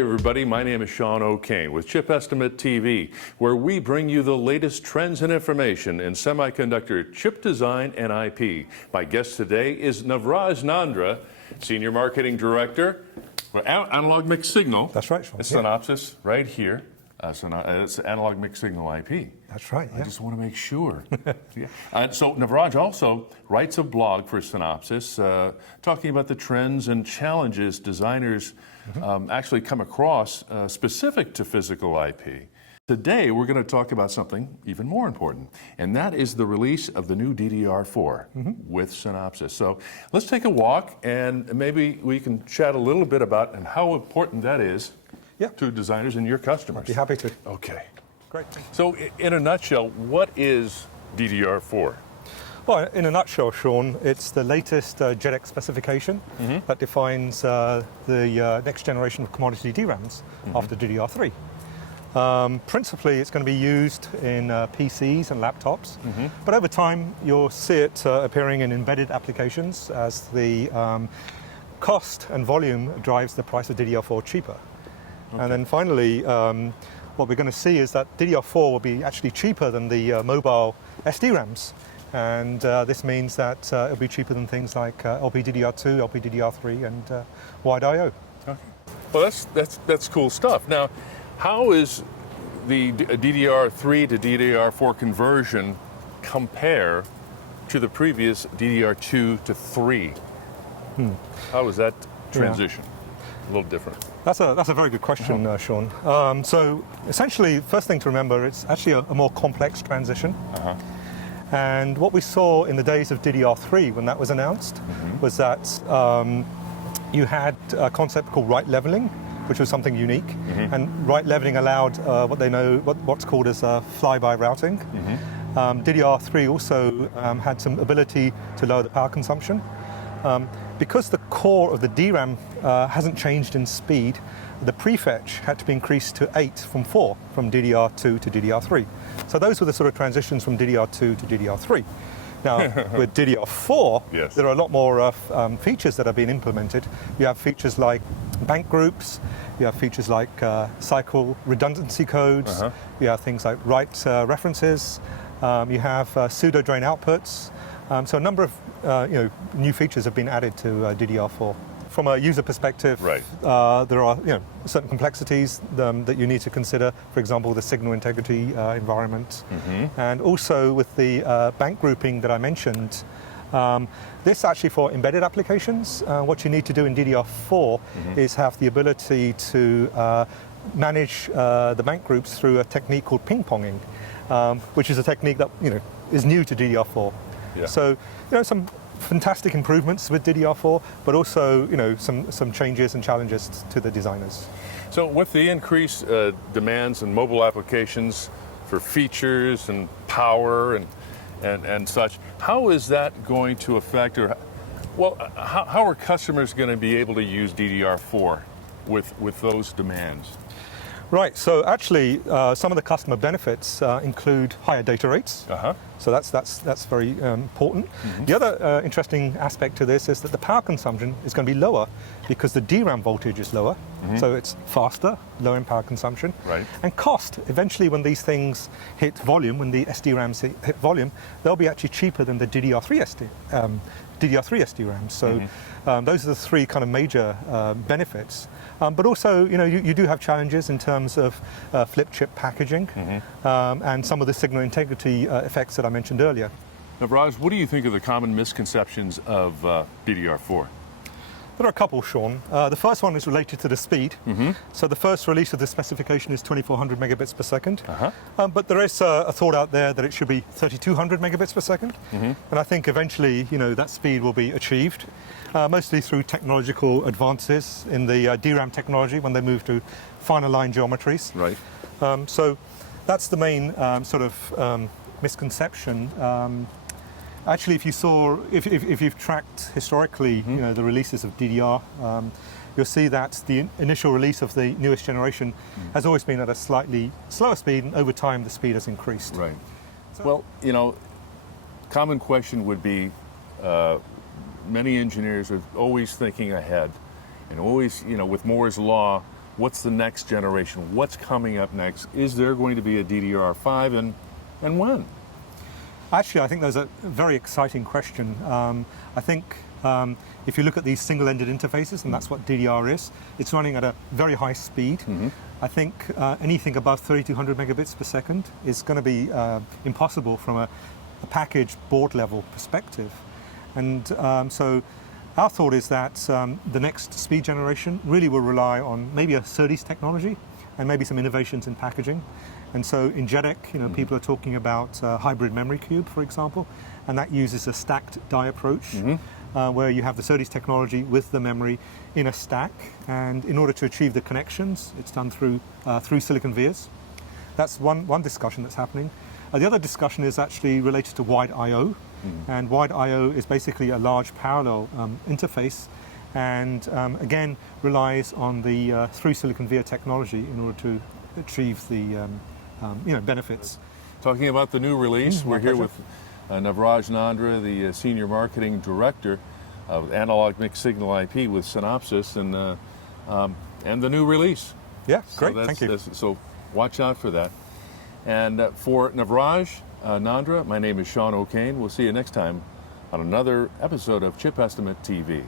everybody. My name is Sean O'Kane with Chip Estimate TV, where we bring you the latest trends and information in semiconductor chip design and IP. My guest today is Navraj Nandra, Senior Marketing Director for Analog Mixed Signal. That's right, Sean. It's Synopsys right here. It's Analog Mixed Signal IP. That's right, yeah. I just want to make sure. So Navraj also writes a blog for Synopsys talking about the trends and challenges designers actually come across specific to physical IP. Today we're going to talk about something even more important, and that is the release of the new DDR4 with Synopsys. So let's take a walk, and maybe we can chat a little bit about and how important that is to designers and your customers. I'd be happy to. Okay. Great. So in a nutshell, what is DDR4? Well, in a nutshell, Sean, it's the latest JEDEC specification that defines the next generation of commodity DRAMs after DDR3. Principally, it's going to be used in PCs and laptops, but over time, you'll see it appearing in embedded applications as the cost and volume drives the price of DDR4 cheaper. Okay. And then finally, what we're going to see is that DDR4 will be actually cheaper than the mobile SDRAMs. And this means that it'll be cheaper than things like LPDDR2, LPDDR3, and wide I/O. Okay. Well, that's cool stuff. Now, how is the DDR3 to DDR4 conversion compare to the previous DDR2 to 3? How is that transition? A little different. That's a very good question, Sean. So essentially, first thing to remember, it's actually a more complex transition. And what we saw in the days of DDR3 when that was announced was that you had a concept called right leveling, which was something unique. And right leveling allowed what's called as flyby routing. DDR3 also had some ability to lower the power consumption. Because the core of the DRAM hasn't changed in speed, the prefetch had to be increased to 8 from 4, from DDR2 to DDR3. So those were the sort of transitions from DDR2 to DDR3. Now, with DDR4, there are a lot more features that have been implemented. You have features like bank groups, you have features like cycle redundancy codes, you have things like write references, you have pseudo drain outputs. So a number of new features have been added to DDR4. From a user perspective, there are certain complexities that you need to consider. For example, the signal integrity environment, and also with the bank grouping that I mentioned. This actually for embedded applications. What you need to do in DDR4 is have the ability to manage the bank groups through a technique called ping-ponging, which is a technique that is new to DDR4. So, some fantastic improvements with DDR4, but also, some changes and challenges to the designers. So, with the increased demands in mobile applications for features and power and such, how is that going to affect, how are customers going to be able to use DDR4 with those demands? Right, so actually some of the customer benefits include higher data rates. So that's very important. The other interesting aspect to this is that the power consumption is going to be lower because the DRAM voltage is lower, so it's faster, lower in power consumption. And cost, eventually when these things hit volume, when the SDRAMs hit volume, they'll be actually cheaper than the DDR3 SDRAMs. So those are the three kind of major benefits. But also, you do have challenges in terms of flip chip packaging and some of the signal integrity effects that I mentioned earlier. Navraj, what do you think of the common misconceptions of DDR4? There are a couple, Sean. The first one is related to the speed. So the first release of the specification is 2400 megabits per second. But there is a thought out there that it should be 3200 megabits per second. And I think eventually, that speed will be achieved, mostly through technological advances in the DRAM technology when they move to finer line geometries. So that's the main sort of misconception. Actually, if you've tracked historically, the releases of DDR, you'll see that the initial release of the newest generation has always been at a slightly slower speed, and over time the speed has increased. So, well, common question would be, many engineers are always thinking ahead, and always, with Moore's law, What's the next generation? What's coming up next? Is there going to be a DDR5 and when? Actually, I think there's a very exciting question. I think if you look at these single-ended interfaces, and that's what DDR is, it's running at a very high speed. I think anything above 3200 megabits per second is going to be impossible from a package board level perspective. And so our thought is that the next speed generation really will rely on maybe a SerDes technology and maybe some innovations in packaging. And so in JEDEC, people are talking about hybrid memory cube, for example, and that uses a stacked die approach where you have the SerDes technology with the memory in a stack. And in order to achieve the connections, it's done through silicon vias. That's one discussion that's happening. The other discussion is actually related to wide I/O. And wide I/O is basically a large parallel interface, and again relies on the through silicon via technology in order to achieve the benefits. Talking about the new release, we're here pleasure. with Navraj Nandra, the Senior Marketing Director of Analog Mixed Signal IP with Synopsys, and the new release. Yeah, So great, thank you. So watch out for that. And for Navraj Nandra, my name is Sean O'Kane. We'll see you next time on another episode of Chip Estimate TV.